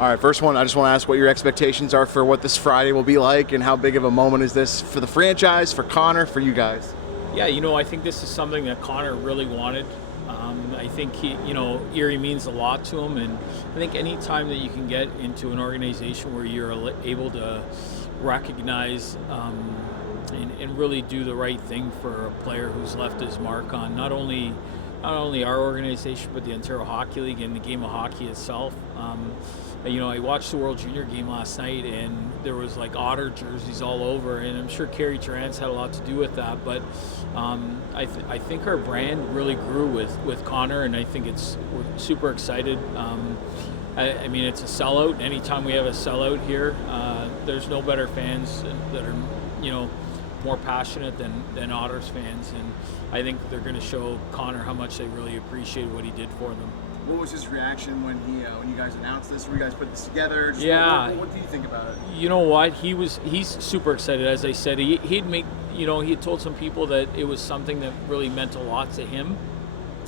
All right, first one, I just want to ask what your expectations are for what this Friday will be like, and how big of a moment is this for the franchise, for Connor, for you guys? Yeah, I think this is something that Connor really wanted. I think Erie means a lot to him, and I think any time that you can get into an organization where you're able to recognize and really do the right thing for a player who's left his mark on not only our organization but the Ontario Hockey League and the game of hockey itself. I watched the World Junior game last night, and there was like Otter jerseys all over, and I'm sure Kerry Terrance had a lot to do with that. But I think our brand really grew with Connor, and I think we're super excited. I mean, it's a sellout. Anytime we have a sellout here, there's no better fans that are, more passionate than Otters fans, and I think they're going to show Connor how much they really appreciate what he did for them. What was his reaction when you guys announced this? Were you guys put this together? What do you think about it? You know what? He's super excited. As I said, he had told some people that it was something that really meant a lot to him,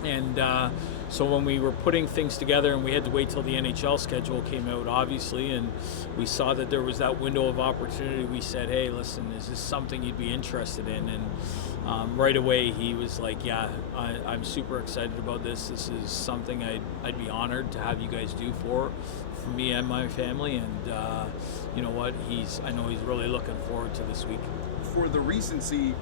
and so when we were putting things together, and we had to wait till the NHL schedule came out, obviously, and we saw that there was that window of opportunity, we said, hey, listen, is this something you'd be interested in? And right away he was like, yeah, I'm super excited about this. This is something I'd be honored to have you guys do for me and my family. And you know what? I know he's really looking forward to this week. For the recency,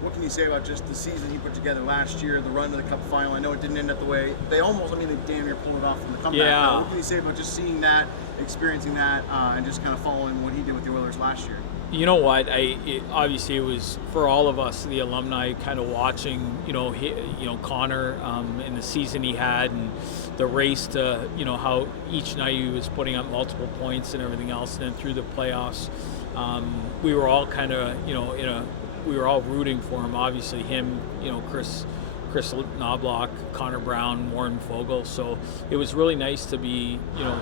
what can you say about just the season he put together last year, the run to the Cup final? I know it didn't end up the way they they damn near pulled it off from the comeback. Yeah. What can you say about just seeing that, experiencing that, and just kind of following what he did with the Oilers last year? You know what? Obviously it was for all of us, the alumni, kind of watching, Connor in the season he had, and the race to, how each night he was putting up multiple points and everything else, and then through the playoffs, we were all kind of, we were all rooting for him. Obviously him, Chris Knobloch, Connor Brown, Warren Fogle. So it was really nice to be,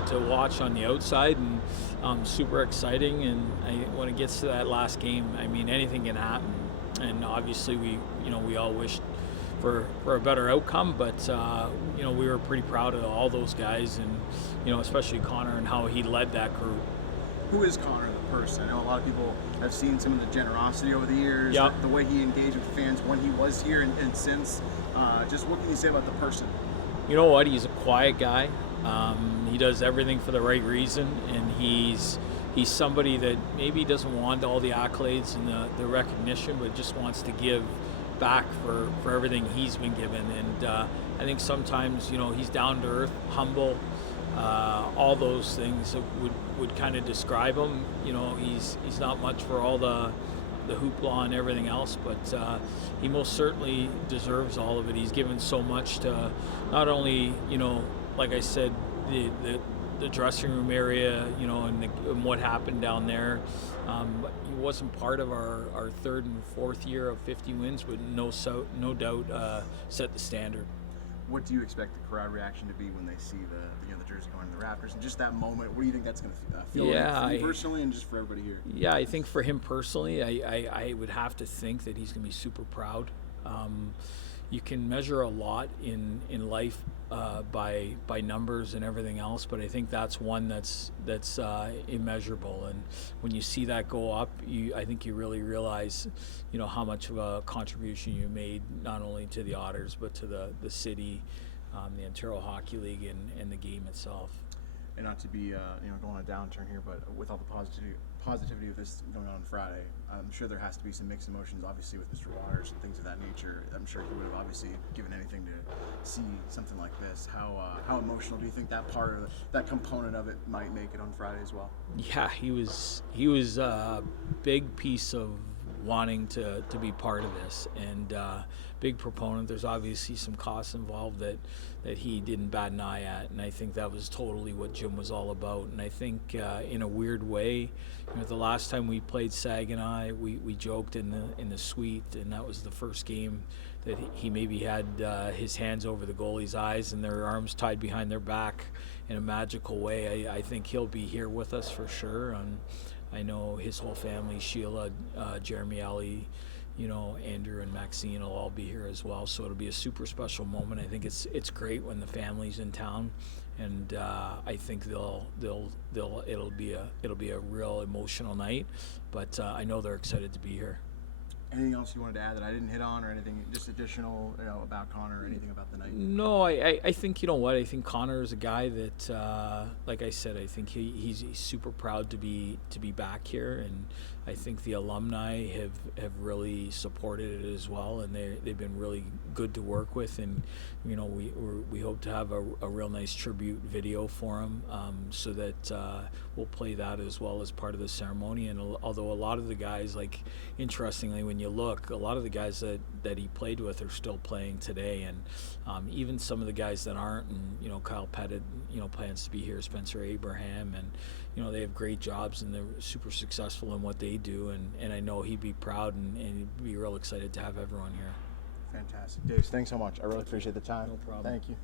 to watch on the outside, and super exciting. And when it gets to that last game, I mean, anything can happen. And obviously we all wished for a better outcome, but we were pretty proud of all those guys, and especially Connor and how he led that group. Who is Connor the person? I know a lot of people have seen some of the generosity over the years, Yep. the way he engaged with the fans when he was here and since. Just what can you say about the person? You know what? He's a quiet guy. He does everything for the right reason, and he's somebody that maybe doesn't want all the accolades and the recognition, but just wants to give back for everything he's been given. And I think sometimes, he's down to earth, humble, all those things that would kind of describe him. He's not much for all the hoopla and everything else, but he most certainly deserves all of it. He's given so much to not only, like I said, the dressing room area, and what happened down there. But he wasn't part of our third and fourth year of 50 wins, but no doubt set the standard. What do you expect the crowd reaction to be when they see the jersey going to the Raptors, and just that moment? What do you think that's going to feel like for you personally, and just for everybody here? Yeah, I think for him personally, I would have to think that he's going to be super proud. You can measure a lot in life by numbers and everything else, but I think that's one that's immeasurable. And when you see that go up, I think you really realize, how much of a contribution you made, not only to the Otters but to the city, the Ontario Hockey League, and the game itself. And not to be going on a downturn here, but with all the positivity of this going on Friday, I'm sure there has to be some mixed emotions, obviously, with Mr. Otters and things of that nature. I'm sure he would have obviously given anything to see something like this. How emotional do you think that part of that component of it might make it on Friday as well? Yeah, he was a big piece of wanting to be part of this, and big proponent. There's obviously some costs involved that he didn't bat an eye at, and I think that was totally what Jim was all about. And I think in a weird way, the last time we played Sag and I, we joked in the suite, and that was the first game that he maybe had his hands over the goalie's eyes and their arms tied behind their back in a magical way. I think he'll be here with us for sure. And I know his whole family, Sheila, Jeremy, Ellie, Andrew and Maxine will all be here as well. So it'll be a super special moment. I think it's great when the family's in town, and I think it'll be a real emotional night. But I know they're excited to be here. Anything else you wanted to add that I didn't hit on, or anything just additional, about Connor, or anything about the night? No, I think, you know what, I think Connor is a guy that, like I said, I think he's super proud to be back here, and I think the alumni have really supported it as well, and they've been really good to work with, and we hope to have a real nice tribute video for him, so that we'll play that as well as part of the ceremony. And although a lot of the guys, like, interestingly, when you look, a lot of the guys that he played with are still playing today, and even some of the guys that aren't, and Kyle Pettit plans to be here, Spencer Abraham, and they have great jobs and they're super successful in what they do, and I know he'd be proud and he'd be real excited to have everyone here. Fantastic. Dave, thanks so much. I really appreciate the time. No problem. Thank you.